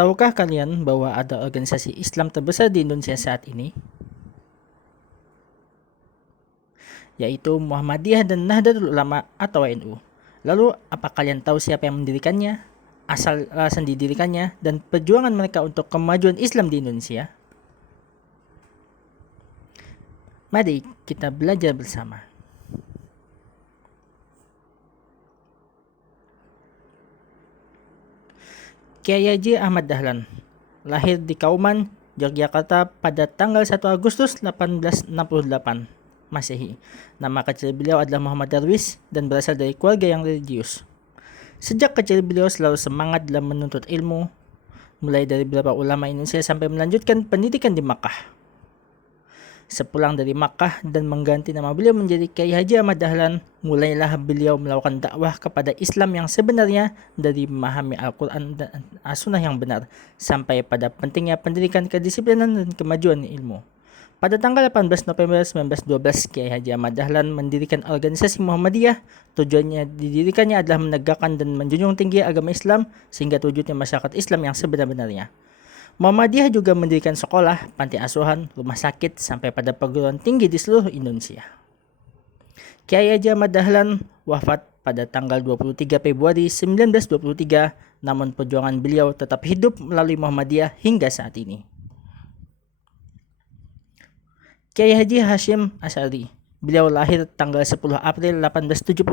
Tahukah kalian bahwa ada organisasi Islam terbesar di Indonesia saat ini? Yaitu Muhammadiyah dan Nahdlatul Ulama atau NU. Lalu, apa kalian tahu siapa yang mendirikannya, alasan didirikannya, dan perjuangan mereka untuk kemajuan Islam di Indonesia? Mari kita belajar bersama. Kiai Haji Ahmad Dahlan lahir di Kauman, Yogyakarta pada tanggal 1 Agustus 1868 Masehi. Nama kecil beliau adalah Muhammad Darwis dan berasal dari keluarga yang religius. Sejak kecil beliau selalu semangat dalam menuntut ilmu, mulai dari beberapa ulama Indonesia sampai melanjutkan pendidikan di Makkah. Sepulang dari Makkah dan mengganti nama beliau menjadi Kiai Haji Ahmad Dahlan, mulailah beliau melakukan dakwah kepada Islam yang sebenarnya dari memahami Al-Quran dan As-Sunnah yang benar, sampai pada pentingnya pendidikan kedisiplinan dan kemajuan ilmu. Pada tanggal 18 November 1912, Kiai Haji Ahmad Dahlan mendirikan organisasi Muhammadiyah. Tujuannya didirikannya adalah menegakkan dan menjunjung tinggi agama Islam sehingga terwujudnya masyarakat Islam yang sebenar-benarnya. Muhammadiyah juga mendirikan sekolah, panti asuhan, rumah sakit, sampai pada perguruan tinggi di seluruh Indonesia. Kiai Haji Ahmad Dahlan wafat pada tanggal 23 Februari 1923, namun perjuangan beliau tetap hidup melalui Muhammadiyah hingga saat ini. Kiai Haji Hashim Asy'ari, beliau lahir tanggal 10 April 1875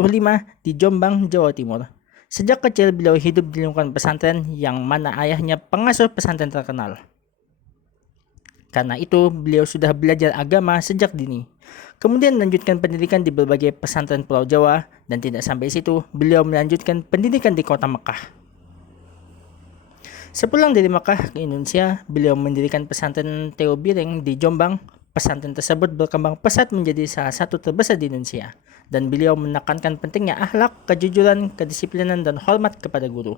di Jombang, Jawa Timur. Sejak kecil beliau hidup di lingkungan pesantren yang mana ayahnya pengasuh pesantren terkenal. Karena itu beliau sudah belajar agama sejak dini. Kemudian melanjutkan pendidikan di berbagai pesantren Pulau Jawa dan tidak sampai situ, beliau melanjutkan pendidikan di kota Mekah. Sepulang dari Mekah ke Indonesia, beliau mendirikan pesantren Teo Bireng di Jombang. Pesantren tersebut berkembang pesat menjadi salah satu terbesar di Indonesia, dan beliau menekankan pentingnya akhlak, kejujuran, kedisiplinan, dan hormat kepada guru.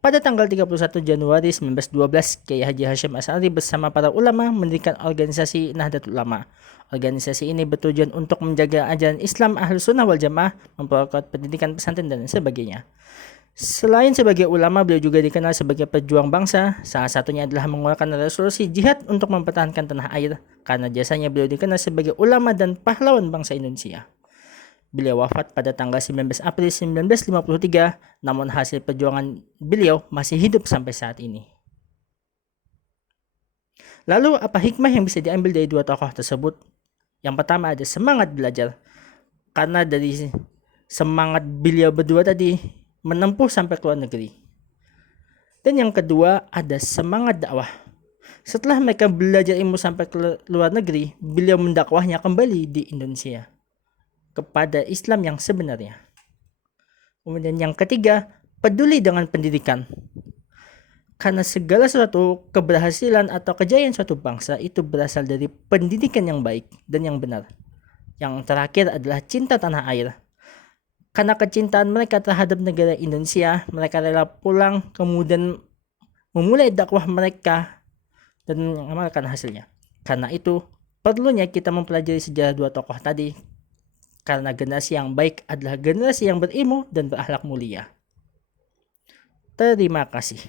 Pada tanggal 31 Januari 1912, Kiai Haji Hashim Asy'ari bersama para ulama mendirikan organisasi Nahdlatul Ulama. Organisasi ini bertujuan untuk menjaga ajaran Islam Ahlus Sunnah wal Jamaah, memperkuat pendidikan pesantren, dan sebagainya. Selain sebagai ulama, beliau juga dikenal sebagai pejuang bangsa. Salah satunya adalah mengeluarkan resolusi jihad untuk mempertahankan tanah air. Karena jasanya beliau dikenal sebagai ulama dan pahlawan bangsa Indonesia. Beliau wafat pada tanggal 19 April 1953, namun hasil perjuangan beliau masih hidup sampai saat ini. Lalu apa hikmah yang bisa diambil dari dua tokoh tersebut? Yang pertama ada semangat belajar. Karena dari semangat beliau berdua tadi menempuh sampai ke luar negeri. Dan yang kedua ada semangat dakwah. Setelah mereka belajar ilmu sampai ke luar negeri, beliau mendakwahnya kembali di Indonesia kepada Islam yang sebenarnya. Kemudian yang ketiga, peduli dengan pendidikan. Karena segala suatu keberhasilan atau kejayaan suatu bangsa itu berasal dari pendidikan yang baik dan yang benar. Yang terakhir adalah cinta tanah air. Karena kecintaan mereka terhadap negara Indonesia, mereka rela pulang kemudian memulai dakwah mereka dan mengamalkan hasilnya. Karena itu, perlunya kita mempelajari sejarah dua tokoh tadi. Karena generasi yang baik adalah generasi yang berilmu dan berakhlak mulia. Terima kasih.